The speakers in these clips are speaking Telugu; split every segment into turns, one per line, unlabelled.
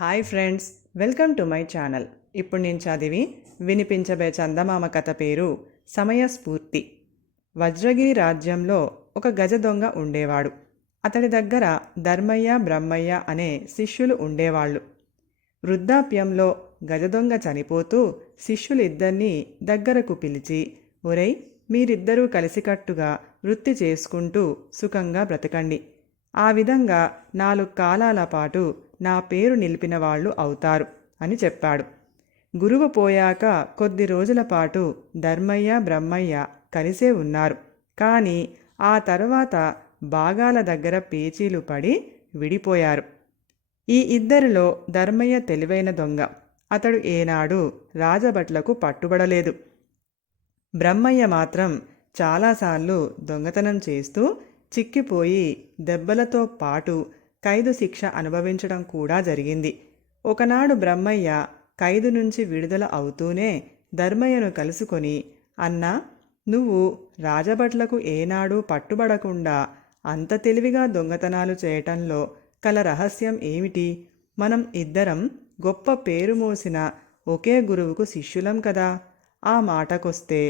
Hi friends welcome to my channel. ఇప్పుడు నేను చదివి వినిపించబే చందమామ కథ పేరు సమయస్ఫూర్తి. వజ్రగిరి రాజ్యంలో ఒక గజ దొంగ ఉండేవాడు. అతడి దగ్గర ధర్మయ్య బ్రహ్మయ్య అనే శిష్యులు ఉండేవాళ్ళు. వృద్ధాప్యంలో గజదొంగ చనిపోతూ శిష్యులిద్దరినీ దగ్గరకు పిలిచి ఒరై మీరిద్దరూ కలిసికట్టుగా వృత్తి చేసుకుంటూ సుఖంగా బ్రతకండి. ఆ విధంగా నాలుగు కాలాల పాటు నా పేరు నిలిపిన వాళ్ళు అవుతారు అని చెప్పాడు. గురువు పోయాక కొద్ది రోజుల పాటు ధర్మయ్య బ్రహ్మయ్య కలిసే ఉన్నారు. కానీ ఆ తర్వాత భాగాల దగ్గర పేచీలు పడి విడిపోయారు. ఈ ఇద్దరిలో ధర్మయ్య తెలివైన దొంగ. అతడు ఏనాడు రాజభట్లకు పట్టుబడలేదు. బ్రహ్మయ్య మాత్రం చాలాసార్లు దొంగతనం చేస్తూ చిక్కిపోయి దెబ్బలతో పాటు ఖైదు శిక్ష అనుభవించడం కూడా జరిగింది. ఒకనాడు బ్రహ్మయ్య ఖైదు నుంచి విడుదల అవుతూనే ధర్మయ్యను కలుసుకొని అన్నా నువ్వు రాజభట్లకు ఏనాడు పట్టుబడకుండా అంత తెలివిగా దొంగతనాలు చేయటంలో కల రహస్యం ఏమిటి? మనం ఇద్దరం గొప్ప పేరు మోసిన ఒకే గురువుకు శిష్యులం కదా. ఆ మాటకొస్తే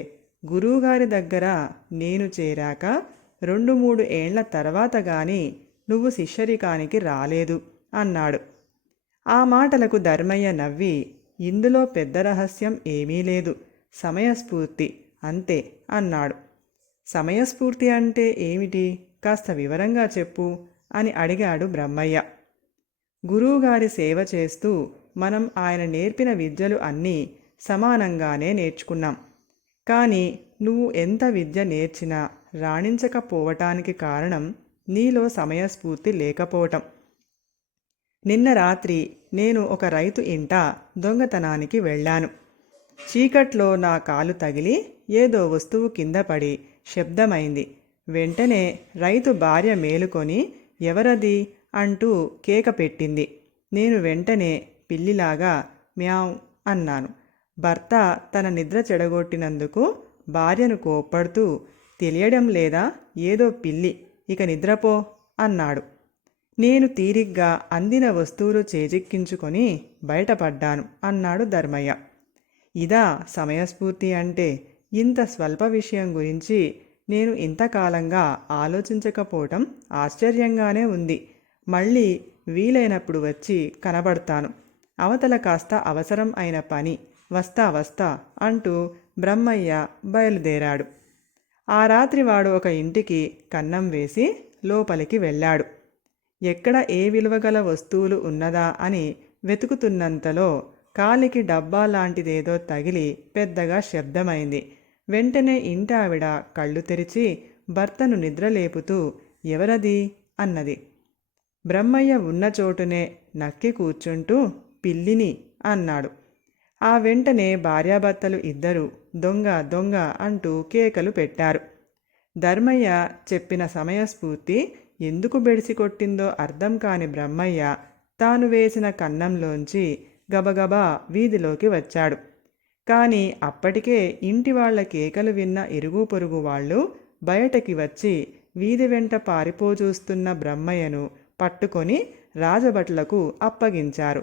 గురువుగారి దగ్గర నేను చేరాక రెండు మూడు ఏండ్ల తర్వాత కానీ నువ్వు శిష్యరికానికి రాలేదు అన్నాడు. ఆ మాటలకు ధర్మయ్య నవ్వి ఇందులో పెద్ద రహస్యం ఏమీ లేదు. సమయస్ఫూర్తి అంతే అన్నాడు. సమయస్ఫూర్తి అంటే ఏమిటి? కాస్త వివరంగా చెప్పు అని అడిగాడు బ్రహ్మయ్య. గురువుగారి సేవ చేస్తూ మనం ఆయన నేర్పిన విద్యలు అన్నీ సమానంగానే నేర్చుకున్నాం. కానీ నువ్వు ఎంత విద్య నేర్చినా రాణించకపోవటానికి కారణం నీలో సమయస్ఫూర్తి లేకపోవటం. నిన్న రాత్రి నేను ఒక రైతు ఇంట దొంగతనానికి వెళ్ళాను. చీకట్లో నా కాలు తగిలి ఏదో వస్తువు కింద పడి శబ్దమైంది. వెంటనే రైతు భార్య మేలుకొని ఎవరది? అంటూ కేక పెట్టింది. నేను వెంటనే పిల్లిలాగా మ్యావ్ అన్నాను. భర్త తన నిద్ర చెడగొట్టినందుకు భార్యను కోప్పడుతూ తెలియడం లేదా? ఏదో పిల్లి. ఇక నిద్రపో అన్నాడు. నేను తీరిగ్గా అందిన వస్తువులు చేజిక్కించుకొని బయటపడ్డాను అన్నాడు ధర్మయ్య. ఇదా సమయస్ఫూర్తి అంటే ఇంత స్వల్ప విషయం గురించి నేను ఇంతకాలంగా ఆలోచించకపోవటం ఆశ్చర్యంగానే ఉంది. మళ్ళీ వీలైనప్పుడు వచ్చి కనబడతాను. అవతల కాస్త అవసరం అయిన పని వస్తా వస్తా అంటూ బ్రహ్మయ్య బయలుదేరాడు. ఆ రాత్రి వాడు ఒక ఇంటికి కన్నం వేసి లోపలికి వెళ్ళాడు. ఎక్కడ ఏ విలువగల వస్తువులు ఉన్నదా అని వెతుకుతున్నంతలో కాలికి డబ్బా లాంటిదేదో తగిలి పెద్దగా శబ్దమైంది. వెంటనే ఇంటి ఆవిడ కళ్ళు తెరిచి భర్తను నిద్రలేపుతూ ఎవరది? అన్నది. బ్రహ్మయ్య ఉన్న చోటునే నక్కి కూర్చుంటూ పిల్లిని అన్నాడు. ఆ వెంటనే భార్యాభర్తలు ఇద్దరు దొంగ దొంగ అంటూ కేకలు పెట్టారు. ధర్మయ్య చెప్పిన సమయస్ఫూర్తి ఎందుకు బెడిసి కొట్టిందో అర్థం కాని బ్రహ్మయ్య తాను వేసిన కన్నంలోంచి గబగబా వీధిలోకి వచ్చాడు. కానీ అప్పటికే ఇంటి వాళ్ళ కేకలు విన్న ఇరుగు పొరుగు వాళ్ళు బయటకి వచ్చి వీధి వెంట పారిపోచూస్తున్న బ్రహ్మయ్యను పట్టుకొని రాజభట్లకు అప్పగించారు.